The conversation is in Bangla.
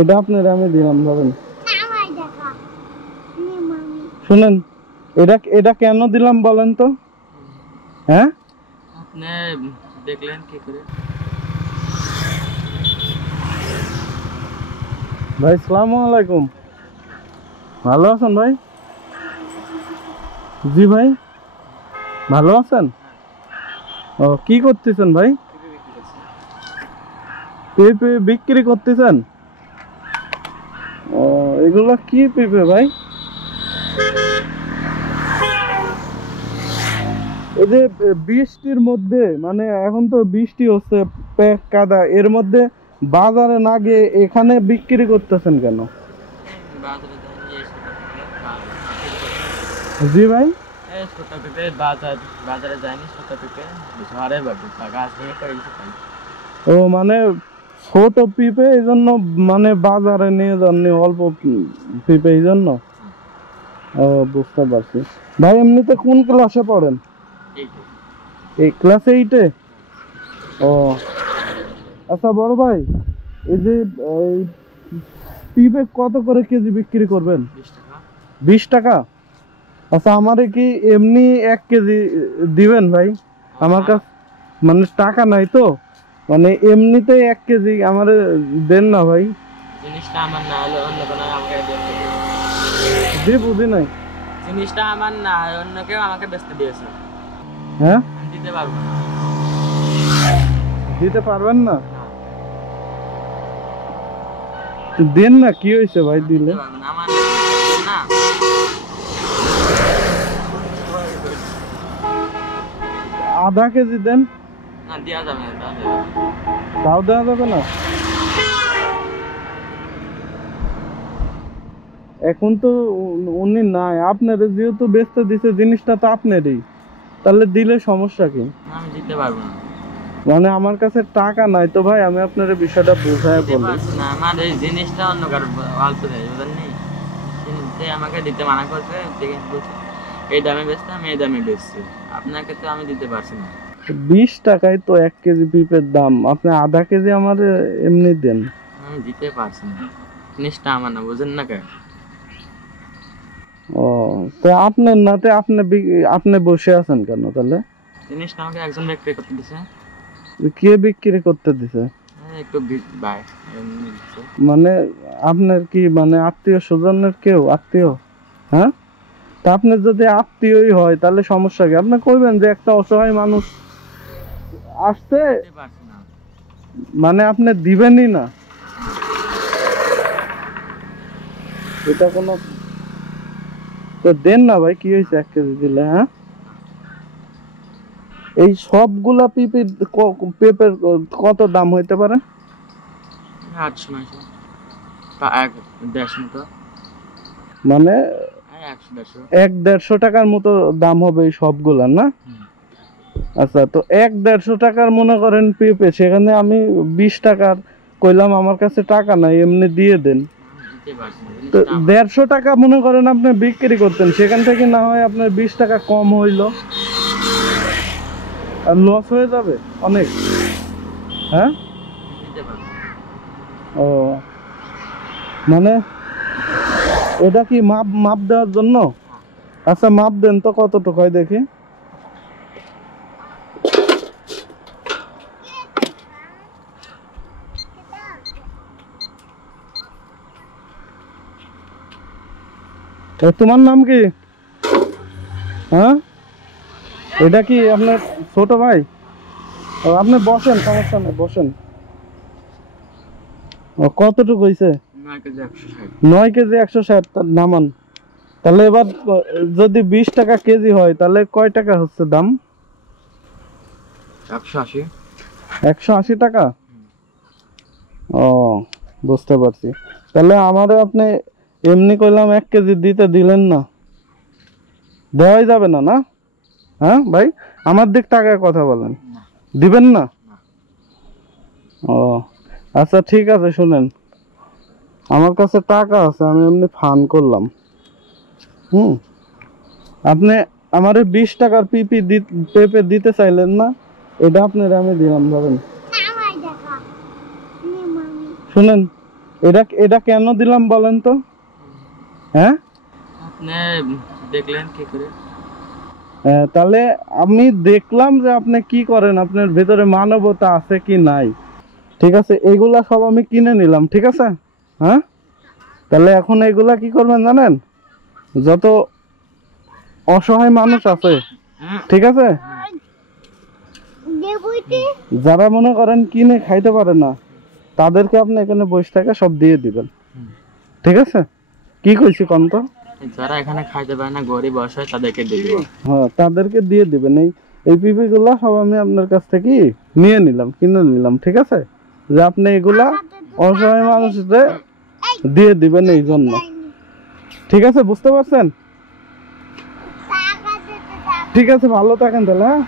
এটা আপনার আমি দিলাম ধরেন। শুনেন, এটা এটা কেন দিলাম বলেন তো? হ্যাঁ আপনি দেখলেন কি করে? ভাই আসসালামু আলাইকুম, ভালো আছেন ভাই? জি ভাই, ভালো আছেন? ও কি করতেছেন ভাই? পেঁপে বিক্রি করতেছেন? ও এগুলা কি পেঁপে ভাই? এই যে বৃষ্টির মধ্যে, মানে এখন তো বৃষ্টি হচ্ছে, প্যাক কাদা, এর মধ্যে বাজারে না গিয়ে এখানে বিক্রি করতেছেন কেন? জি ভাই, ছোট পেঁপে বাজারে যায়নি, ছোট পেঁপে ঝড়ে গাছ ভেঙে পড়ে গেছে তাই। ও মানে ছোট পিঁপে এই জন্য মানে বাজারে নিয়ে যাননি, অল্প পিঁপে এই জন্য। ও বুঝতে পারছি। ভাই এমনিতে কোন ক্লাসে পড়েন? এই ক্লাস 8-এ? ও আচ্ছা বড় ভাই, এই যে এই পিঁপে কত করে কেজি বিক্রি করবেন? 20 টাকা। আচ্ছা আমারে কি এমনি 1 কেজি দিবেন ভাই? আমার কাছে মানে টাকা নাই তো, মানে এমনিতে 1 কেজি আমারে দেন না ভাই। জিনিসটা আমার না হলে অন্য কোনো আমাকে জি বুঝি নাই। জিনিসটা আমার না অন্য কেউ আমাকে বেচতে দিয়েছে। হ্যাঁ দিতে পারবো না। দিতে পারবেন না? দেন না, কি হয়েছে ভাই দিলে? আমার না আধা কেজি দেন। না দেওয়া যাবে না, তাও দেওয়া যাবে না? এখন তো উনি নাই, আপনার যেহেতু বেচতে দিছে জিনিসটা তো আপনারই, তাহলে দিলে সমস্যা কি? আমি দিতে পারবো না। মানে আমার কাছে টাকা নাই তো ভাই, আমি আপনার বিষয়টা বোঝায় বলি। না আমার এই জিনিসটা অন্য কারো অল্প দেয় বুঝলেন নি, সে আমাকে দিতে মানা করছে, এই দামে বেচতে, আমি এই দামে বেচছি, আপনাকে তো আমি দিতে পারছি না। 20 টাকায় তো 1 কেজি পিঁপের দাম, আপনি আধা কেজি আমার এমনি দেন। আমি দিতে পারছি না, জিনিসটা আমার না, বুঝেন না কেন? ও তো আপনার নাতে আপনি বসে আছেন কেন তাহলে? জিনিসটা আমাকে একজন বিক্রি করতে দিছে। কে বিক্রি করতে দিছে? একটু বাই মানে আপনার কি মানে আত্মীয় স্বজনের কেউ আত্মীয়? হ্যাঁ, তা আপনার যদি আত্মীয়ই হয় তাহলে সমস্যা কি? আপনি কইবেন যে একটা অসহায় মানুষ আসছে, মানে আপনি দিবেনই না, এটা কোনো তো দেন না ভাই, কি হয়েছে 1 কেজি দিলে? হ্যাঁ এই সবগুলা পেঁপের কত দাম হইতে পারে? 800-900 150 মতো, মানে 100-150 টাকার মতো দাম হবে এই সবগুলা না? আচ্ছা তো 150 টাকার মনে করেন পেঁপে, সেখানে আমি 20 টাকার কইলাম আমার কাছে টাকা নাই, এমনি দিয়ে দেন। তো 150 টাকা মনে করেন আপনি বিক্রি করতেন, সেখান থেকে না হয় আপনার 20 টাকা কম হইলো, আর লস হয়ে যাবে অনেক। হ্যাঁ ও মানে এটা কি মাপ দেওয়ার জন্য? আচ্ছা মাপ দেন তো কতটুকু হয় দেখি। তোমার নাম কি? হ্যাঁ এটা কি আপনার ছোট ভাই? ও আপনি বসেন, সমস্যা নেই, বসেন। ও কতটুকু হয়েছে? 9 কেজি 160 নামান। তাহলে এবার যদি 20 টাকা কেজি হয় তাহলে কয় টাকা হচ্ছে দাম? 180। 180 টাকা। ও বুঝতে পারছি। তাহলে আমারে আপনি এমনি কইলাম 1 কেজি দিতে দিলেন না, দেওয়াই যাবে না না? হ্যাঁ ভাই আমার দিক টাকার কথা বলেন, দিবেন না? ও আচ্ছা ঠিক আছে, শুনেন আমার কাছে টাকা আছে, আমি এমনি ফান করলাম। আপনি আমারে 20 টাকার পেঁপে দিতে চাইলেন না, এটা আপনার আমি দিলাম ধরেন। শুনেন এটা এটা কেন দিলাম বলেন তো? হ্যাঁ, আপনি দেখলেন কি করে? তাহলে আমি দেখলাম যে আপনি কি করেন, আপনার ভিতরে মানবতা আছে কি নাই। ঠিক আছে, এগুলা সব আমি কিনে নিলাম, ঠিক আছে। হ্যাঁ, তাহলে এখন এগুলা কি করবেন জানেন? যত অসহায় মানুষ আছে, ঠিক আছে, যারা মনে করেন কিনে খাইতে পারে না, তাদেরকে আপনি এখানে বসে থেকে সব দিয়ে দিবেন, ঠিক আছে? কি কইছি কোন তো? যারা এখানে খাইতে পারে না, গরিব অসহায়, তাদেরকে দিব। হ্যাঁ, তাদেরকে দিয়ে দিবেন। এই পিপি গুলা সব আমি আপনার কাছ থেকে নিয়ে নিলাম, কিনে নিলাম, ঠিক আছে, যে আপনি এগুলা অসহায় মানুষদের দিয়ে দিবেন এই জন্য, ঠিক আছে? বুঝতে পারছেন? ঠিক আছে, ভালো থাকেন তাহলে, হ্যাঁ।